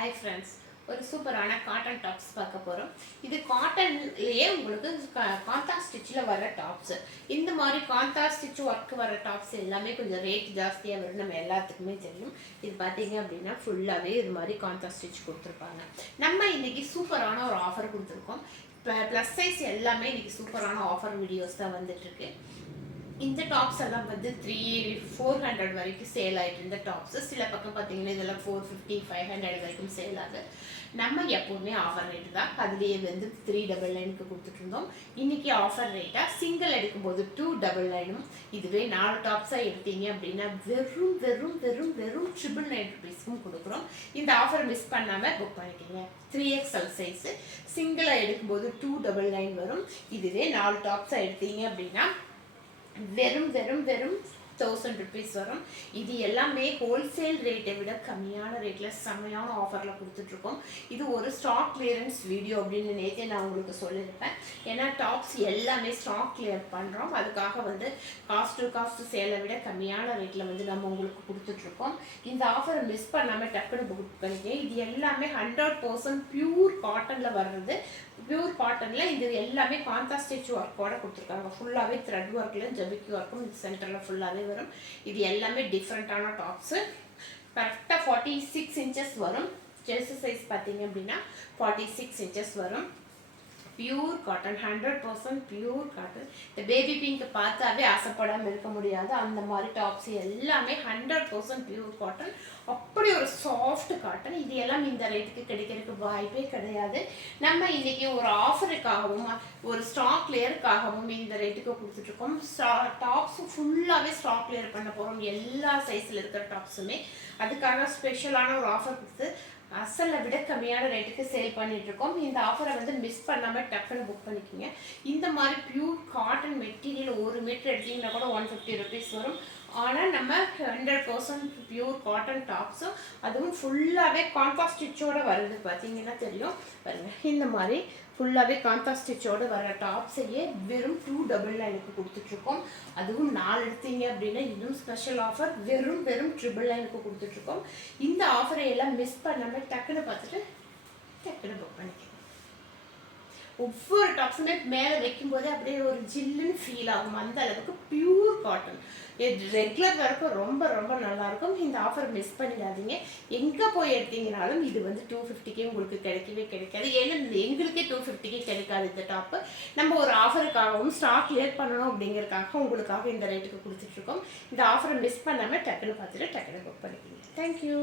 Hi friends, ஒரு சூப்பரான cotton tops பார்க்க போகிறோம். இது காட்டன்லேயே உங்களுக்கு காந்தா ஸ்டிச்சில் வர டாப்ஸு. இந்த மாதிரி காந்தா ஸ்டிச் ஒர்க் வர டாப்ஸ் எல்லாமே கொஞ்சம் ரேட் ஜாஸ்தியாக வரும், நம்ம எல்லாத்துக்குமே தெரியும். இது பார்த்தீங்க அப்படின்னா ஃபுல்லாகவே இது மாதிரி காந்தா ஸ்டிச் கொடுத்துருப்பாங்க. நம்ம இன்றைக்கி சூப்பரான ஒரு ஆஃபர் கொடுத்துருக்கோம். இப்போ ப்ளஸ் சைஸ் எல்லாமே இன்றைக்கி சூப்பரான ஆஃபர் வீடியோஸ் தான் வந்துட்டுருக்கு. இந்த டாப்ஸ் எல்லாம் வந்து 400 வரைக்கும் சேல் ஆகிட்டு இருந்த டாப்ஸு. சில பக்கம் பார்த்தீங்கன்னா இதெல்லாம் 450 500 வரைக்கும் சேல் ஆகுது. நம்ம எப்போவுமே ஆஃபர் ரேட்டு தான், அதுலேயே வந்து 399க்கு கொடுத்துட்டு இருந்தோம். இன்றைக்கி ஆஃபர் ரேட்டாக சிங்கிள் எடுக்கும்போது 299, இதுவே 4 டாப்ஸாக எடுத்தீங்க அப்படின்னா வெறும் வெறும் வெறும் வெறும் 999 ருபீஸ்க்கும் கொடுக்குறோம். இந்த ஆஃபரை மிஸ் பண்ணாமல் புக் பண்ணிக்கோங்க. 3XL சைஸு சிங்கிளாக எடுக்கும்போது 299 வரும். இதுவே 4 டாப்ஸாக எடுத்தீங்க அப்படின்னா வெறும் வெறும் வெறும் 1000 ருபீஸ் வரும். இது எல்லாமே ஹோல்சேல் ரேட்டை விட கம்மியான ரேட்டில் செம்மையான ஆஃபரில் கொடுத்துட்ருக்கோம். இது ஒரு ஸ்டாக் கிளியரன்ஸ் வீடியோ அப்படின்னு நேற்றே நான் உங்களுக்கு சொல்லியிருப்பேன். ஏன்னா டாப்ஸ் எல்லாமே ஸ்டாக் கிளியர் பண்ணுறோம். அதுக்காக வந்து காஸ்ட் டு காஸ்ட் சேலை விட கம்மியான ரேட்டில் வந்து நம்ம உங்களுக்கு கொடுத்துட்ருக்கோம். இந்த ஆஃபரை மிஸ் பண்ணாமல் டக்குனு புக் பண்ணிக்கேன். இது எல்லாமே 100% பியூர் காட்டனில் வர்றது. பியூர் காட்டனில் இது எல்லாமே காந்தா ஸ்டிச் ஒர்க்கோட கொடுத்துருக்காங்க. ஃபுல்லாகவே த்ரெட் ஒர்க்கில் ஜபிக்கி ஒர்க்கும் இந்த சென்டரில் ஃபுல்லாகவே வரும். இது எல்லாமே டிஃப்ரெண்ட்டான டாப்ஸு. கரெக்டாக 46 இன்ச்சஸ் வரும். செஸ்ட் சைஸ் பார்த்தீங்க அப்படின்னா 46 இன்ச்சஸ் வரும். Pure cotton, 100% pure cotton. இந்த பேபி பிங்க் பார்த்தாவே ஆசைப்படாமல் இருக்க முடியாது. அந்த மாதிரி டாப்ஸ் எல்லாமே 100% பியூர் காட்டன். அப்படி ஒரு சாஃப்ட் காட்டன். இது எல்லாம் இந்த ரேட்டுக்கு கிடைக்கிறதுக்கு வாய்ப்பே கிடையாது. நம்ம இன்றைக்கி ஒரு ஆஃபருக்காகவும் ஒரு ஸ்டாக் கிளியருக்காகவும் இந்த ரேட்டுக்கு கொடுத்துட்ருக்கோம். டாப்ஸ் ஃபுல்லாகவே ஸ்டாக் கிளியர் பண்ண போகிறோம், எல்லா சைஸில் இருக்கிற டாப்ஸுமே. அதுக்காக ஸ்பெஷலான ஒரு ஆஃபர் கொடுத்து அசலை விட கம்மியான ரேட்டுக்கு சேல் பண்ணிகிட்ருக்கோம். இந்த ஆஃபரை வந்து மிஸ் பண்ணாமல் டக்குன்னு புக் பண்ணிக்கிங்க. இந்த மாதிரி பியூர் காட்டன் மெட்டீரியல் 1 மீட்டர் எடுத்திங்கன்னா கூட 150 ருபீஸ் வரும். ஆனால் நம்ம 100% பியூர் காட்டன் டாப்ஸும், அதுவும் ஃபுல்லாகவே காந்தா ஸ்டிச்சோடு வருது. பார்த்தீங்கன்னா தெரியும் பாருங்கள். இந்த மாதிரி ஃபுல்லாகவே காந்தா ஸ்டிச்சோடு வர டாப்ஸையே வெறும் 299க்கு கொடுத்துட்ருக்கோம். அதுவும் 4 எடுத்தீங்க அப்படின்னா இன்னும் ஸ்பெஷல் ஆஃபர் வெறும் வெறும் 999க்கு கொடுத்துட்ருக்கோம். இந்த ஆஃபரை எல்லாம் மிஸ் பண்ணாமல் டக்குன்னு பார்த்துட்டு டக்குன்னு புக் பண்ணிக்கோங்க. ஒவ்வொரு டாப்ஸுமே மேலே வைக்கும்போதே அப்படியே ஒரு ஜில்லுன்னு ஃபீல் ஆகும். அந்த அளவுக்கு பியூர் காட்டன். ரெகுலர் வரைக்கும் ரொம்ப ரொம்ப நல்லாயிருக்கும். இந்த ஆஃபர் மிஸ் பண்ணிடாதீங்க. எங்கே போய் எடுத்தீங்கனாலும் இது வந்து 250க்கே உங்களுக்கு கிடைக்கவே கிடைக்காது. ஏன்னா எங்களுக்கே 250க்கே கிடைக்காது இந்த டாப்பு. நம்ம ஒரு ஆஃபருக்காகவும் ஸ்டாக் கிளியர் பண்ணணும் அப்படிங்கிறதுக்காக உங்களுக்காக இந்த ரேட்டுக்கு கொடுத்துட்ருக்கோம். இந்த ஆஃபரை மிஸ் பண்ணாமல் டக்குன்னு பார்த்துட்டு டக்குன்னு புக் பண்ணிக்கிங்க. தேங்க்யூ.